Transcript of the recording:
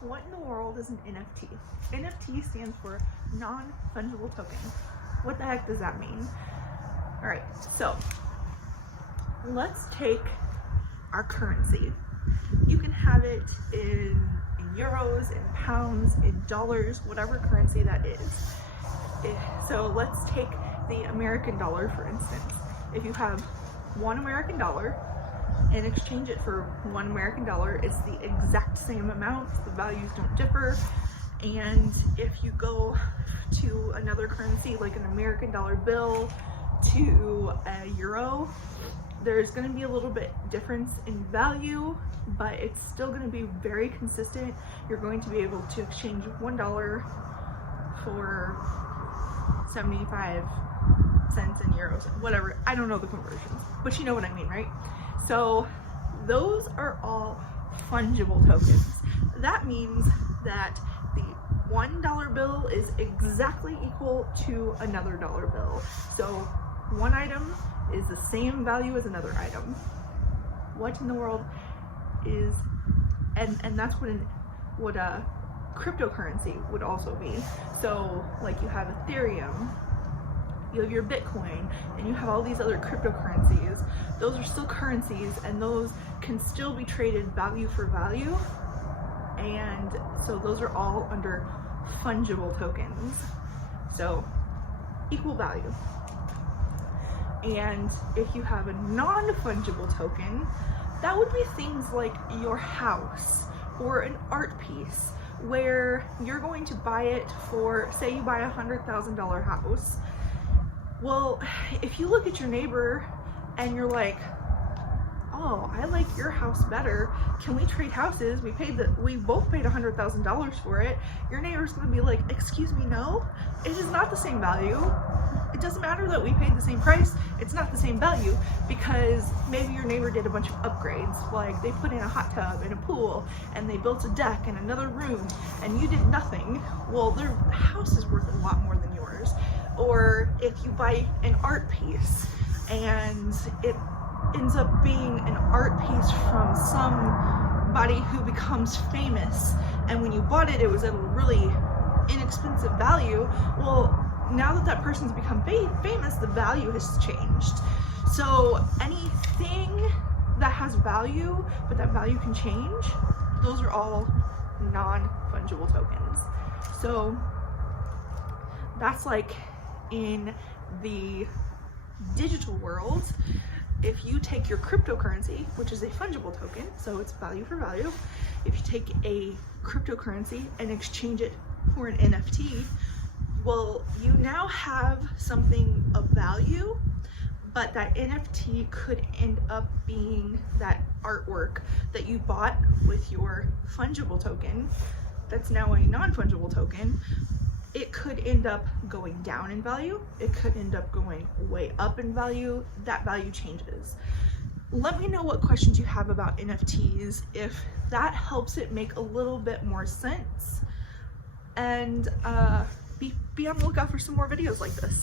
What in the world is an NFT? NFT stands for non-fungible token. What the heck does that mean? All right, so let's take our currency. You can have it in euros, in pounds, in dollars, whatever currency that is. So let's take the American dollar, for instance. If you have $1 American and exchange it for $1 American, it's the exact same amount. The values don't differ. And if you go to another currency, like an American dollar bill to a euro, there's going to be a little bit difference in value, but it's still going to be very consistent. You're going to be able to exchange $1 for 75 cents in euros, whatever. I don't know the conversions, but you know what I mean, right? So those are all fungible tokens. That means that the $1 bill is exactly equal to another dollar bill. So one item is the same value as another item. What in the world is, and that's what a cryptocurrency would also be. So like you have Ethereum, you have your Bitcoin, and you have all these other cryptocurrencies. Those are still currencies, and those can still be traded value for value. And so those are all under fungible tokens. So equal value. And if you have a non-fungible token, that would be things like your house or an art piece, where you're going to buy it for, say you buy a $100,000 house. Well, if you look at your neighbor and you're like, oh, I like your house better, can we trade houses? We both paid $100,000 for it. Your neighbor's gonna be like, excuse me, no, it is not the same value. It doesn't matter that we paid the same price, it's not the same value, because maybe your neighbor did a bunch of upgrades, like they put in a hot tub and a pool, and they built a deck and another room, and you did nothing. Well, their house is worth a lot more than yours. Or if you buy an art piece and it ends up being an art piece from somebody who becomes famous, and when you bought it, it was at a really inexpensive value. Well, now that that person's become famous, the value has changed. So anything that has value, but that value can change, those are all non-fungible tokens. So that's like in the digital world. If you take your cryptocurrency, which is a fungible token, so it's value for value, if you take a cryptocurrency and exchange it for an NFT, well, you now have something of value, but that NFT could end up being that artwork that you bought with your fungible token that's now a non-fungible token. It could end up going down in value. It could end up going way up in value. That value changes. Let me know what questions you have about NFTs, if that helps it make a little bit more sense. And be on the lookout for some more videos like this.